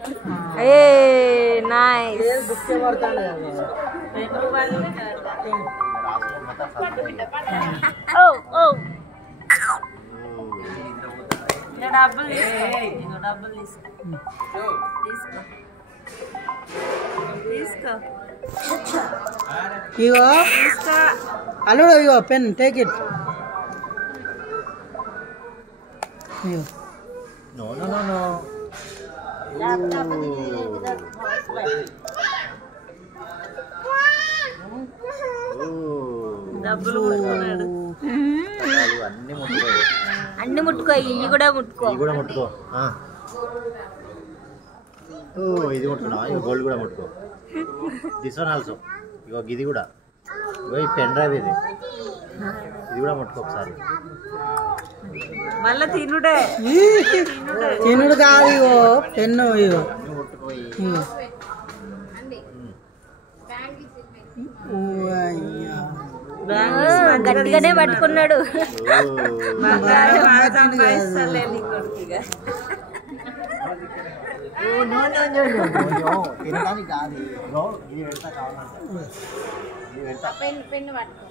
Hey, nice. Oh, oh. ఇగో అల్లుడు ఇగో pen take it No, no, no, no. అన్ని ముట్టుకో ఇవి కూడా ముట్టుకో ఇది ముట్టుకున్నా ఇగో గోల్డ్ కూడా ముట్టుకో దిస్ వన్ ఆల్సో ఇగో ఇది కూడా ఇగో ఈ పెన్ డ్రైవ్ ఇది కూడా ముట్టుకో ఒకసారి మళ్ళీ తినుడే తినుడు కాదు ఇగో పెన్ను ఇగో గట్టిగానే పట్టుకున్నాడు తినడానికి కాదు ఇది పెడతా కావాలంటే పెన్ను పట్టుకో